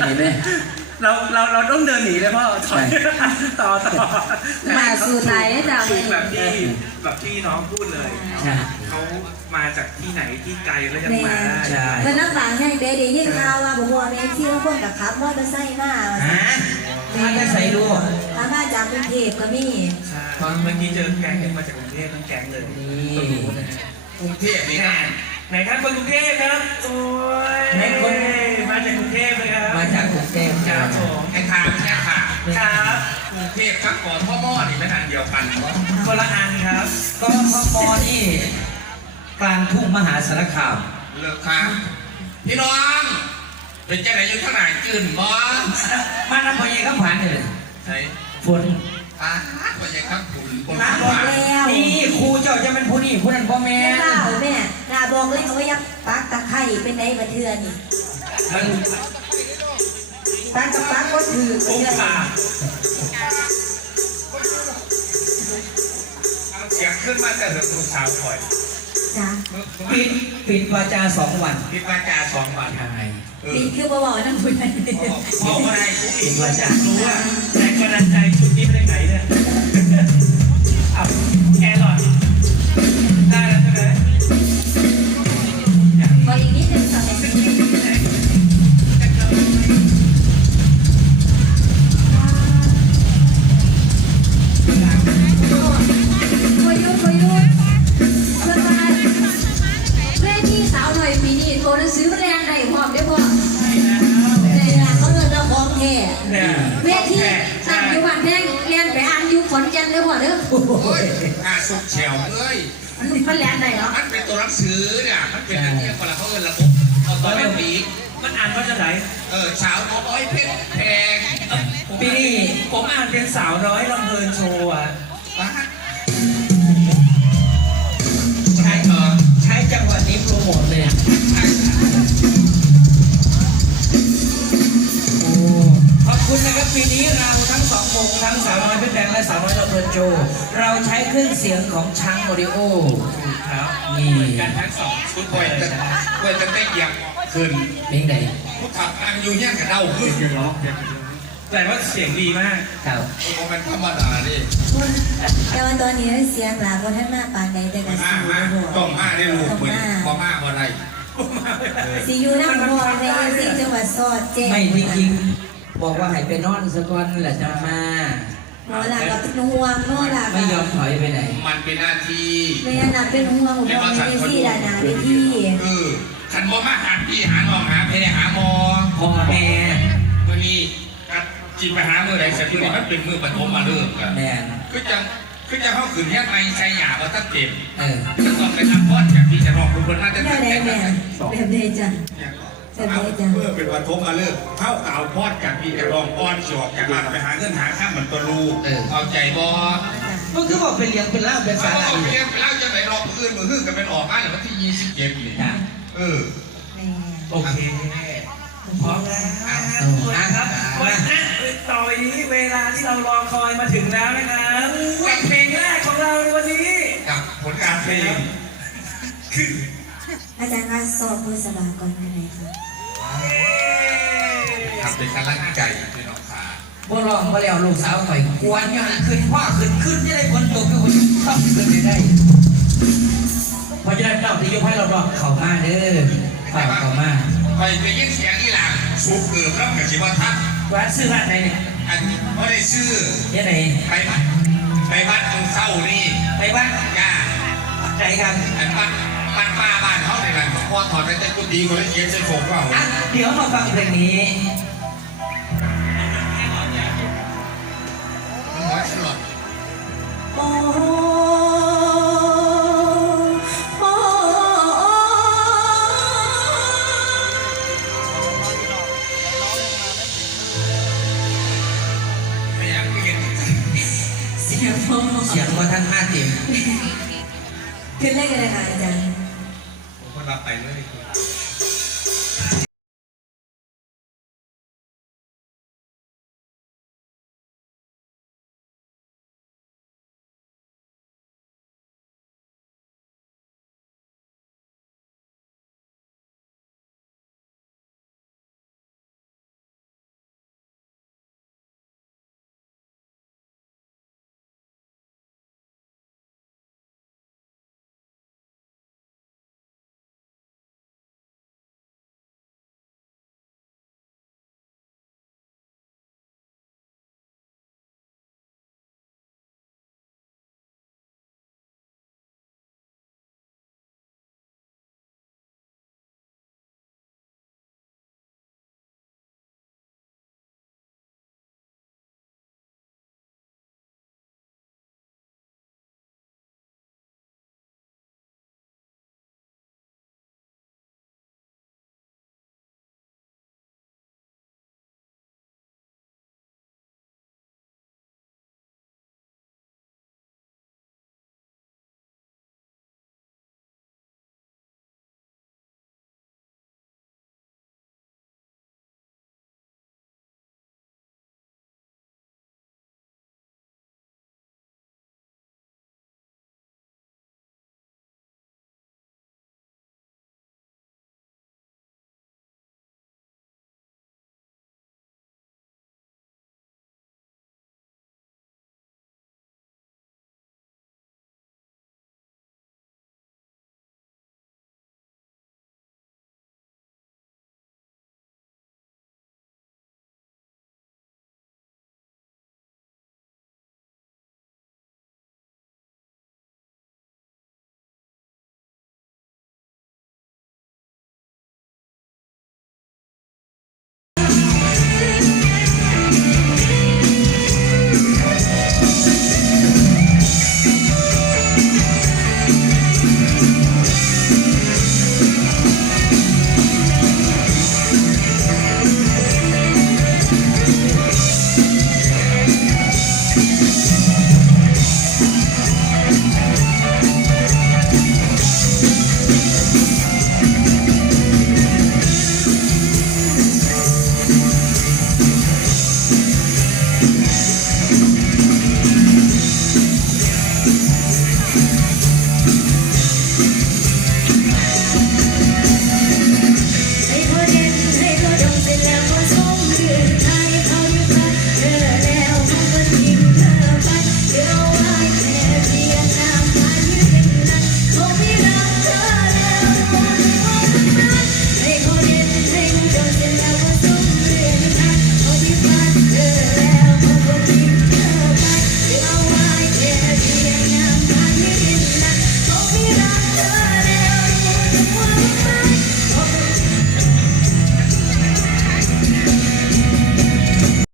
เลยนี่แม่เราเราเราต้องเดินหนีเลยพ่อถอยใช่ต่อต่อมาสู่ไหนจ้ะถูกแบบที่แบบที่น้องพูดเลยใช่ เขามาจากที่ไหนที่ไกลก็ยังแม่มาได้ใช่เพิ่นนักฝางให้เด้ได้ยินข่าวว่าบ่ฮู้ว่าแม่ที่บางคนกับขับมอเตอร์ไซค์มาว่าฮะมาจะใส่ลูกถ้ามาจากกรุงเทพก็มีใช่ตอนเมื่อกี้เจอแก๊งหนึ่งมาจากกรุงเทพทั้งแก๊งเลยนี่ก็รู้นะฮะกรุงเทพนี่ไหนไหนครับคนกรุงเทพครับโอ้ยไหนคน มาจากกรุงเทพเลยครับมาจากกรุงเทพ ครับผม ไอ้ทางแค่ขา ครับ กรุงเทพกับก่อนพ่อหม้อนี่ไม่ทันเดียวกันเนาะคนละอันครับ ก็พมนี่กลางทุ่งมหาสารคามเลิกครับพี่น้อง เป็นเจ้าไหนอยู่ข้างหน้าจื่นบอมาน้ำพอเยข้ามผ่านเลยใช่ฝนอ่าก็ยังครับคุณคนลาข้างบอกบ้านแล้วนี่ครูเจ้าจะเป็นผู้นี่ผู้นั้นพ่อแม่แม่เล่าแม่ลาบอกเลยเอาไว้ยับปักตะไคร้เป็นไดบัดเทื่อนี่ มันปักกับปักบ่ถือองเทื่อศาเอาเสียงขึ้นมาแต่เรื่องลูกสาวคอยจ้ะปิดปิดวาจาสองวันคิดว่าจาสองวันใช่เอปีอคือบ่บอกนำผู้ใดพ่อพ่อได้ทุกปิอีดกวาจารู้ว่าแรงบันดาลใจชุดนี้านอยู่ขอนแก่นเด้อพ่อเด้อโอ้ยอาสุกเฉียวเอ้ยมันเป็นแลนได้เหรอมันเป็นตัวหนังสือเนี่ยมันเป็นอันที่คนละเขาเงินระบบเอาตัวเป็นปีมันอ่านว่าจะไหนเออสาวน้อยเพชรแพงปีนี้ผมอ่านเป็นสาวน้อยลำเพลินโชว์อะ คุณนะครับปีนี้เราทั้งสองวงทั้งสาวน้อยเพชรแดงและสาวน้อยลำเพลินโจ เราใช้เครื่องเสียงของช้างโมดิโอครับนี่กันทั้งสองชุดป่วยจะป่วยจะได้เหยียบขึ้นเพลงไหนผู้ขับอังอยู่เนี่ยกระเด้าขึ้นแต่ว่าเสียงดีมากครับโอ้มันธรรมดาดิแต่ว่าตอนนี้เสียงหลาบ่ทันมาปานใดแต่ก็มาสิอยู่มาบ่ต้องมาได้ลูกเหมือนพอมาบ่ได้สิอยู่นำพ่อในสิจังหวัดสอดแจ้งไม่จริงๆ บอกว่าให้ไปนอนสักวันแหละจะมาหมอหลักก็เป็นห่วงเนาะล่ะไม่ยอมถอยไปไหนมันเป็นหน้าที่แม่น่ะเป็นห่วงบ่มีเวทีด้านหน้าเวทีเออขันบ่มาหาพี่หาน้องหาเพหาหมอพ่อแม่มื่อนี้กัดจีไปหามือไหนเสร็จมือนี้มันเป็นมือปฐมมาเริ่มกันแม่นคือจังคือจังเขาขืนแค่ไม้ใช้หยาว่าถ้าเจ็บเออจะต้องไปรับพอดจากพี่จะรองคนคนน่าจะแม่ตั้งใด ใจแม่แบบใดจ้ะเมื่อเป็นวันทมมาเลิกเข้าเก่าพอดจากพี่จะรองอ้อนสอกจากบ้านไปหาเงินหาข้ามเหมือนตัวรูเอาใจบอมันคือบอกเป็นเลี้ยงเป็นเล่าเป็นเอาสาระออกเรียนไปแล้วจะไปรอเพื่อนมือหึ่งกันเป็นออกบ้านหรือวันที่ยี่สิบเจ็ดนี่จ้ะเออแม่โอเคพร้อมแล้วนะครับวันนี้ต่อไปนี้เวลาที่เรารอคอยมาถึงแล้วนะครับกับเพลงแรกของเราในวันนี้ กับผลการเพลงอาจารย์ว่าสอบมือสบายก่อนได้ไหมคะทำเป็นกำลังใจพี่น้องขาบ่ร้องบ่แล้วลูกสาวข่อยกวนอยู่หันขึ้นพ่อขึ้นขึ้นที่ได้คนตกคือคนชอบขึ้นได้ได้เพราะฉะนั้นเราที่ยกให้เรารองเข้ามาเด้อฝากเข้ามาไปไปยินเสียงอีหลังสูบเกือบแล้วกับชิวทัศน์วัดซื้อร้านไหนเนี่ยอันไม่ได้ซื้อที่ไหนไปวัดไปวัดตรงเศร้านี่ไปบ้านก้าไหนกันอันบ้า นบ้านป้าบ้านเขาในหลังพ่อถอดไปแต่กุฏิคนละเขียนเส้นผมเปล่าอะเดี๋ยวมาฟังเพลงนี้หัวฉลอดโอ้โอ้ไม่อยากเห็นเสียงพ่อเสียงว่าท่านห้าเต็ม ขึ้นได้กันเลยค่ะอาจารย์ ว่าไปเลยคุณ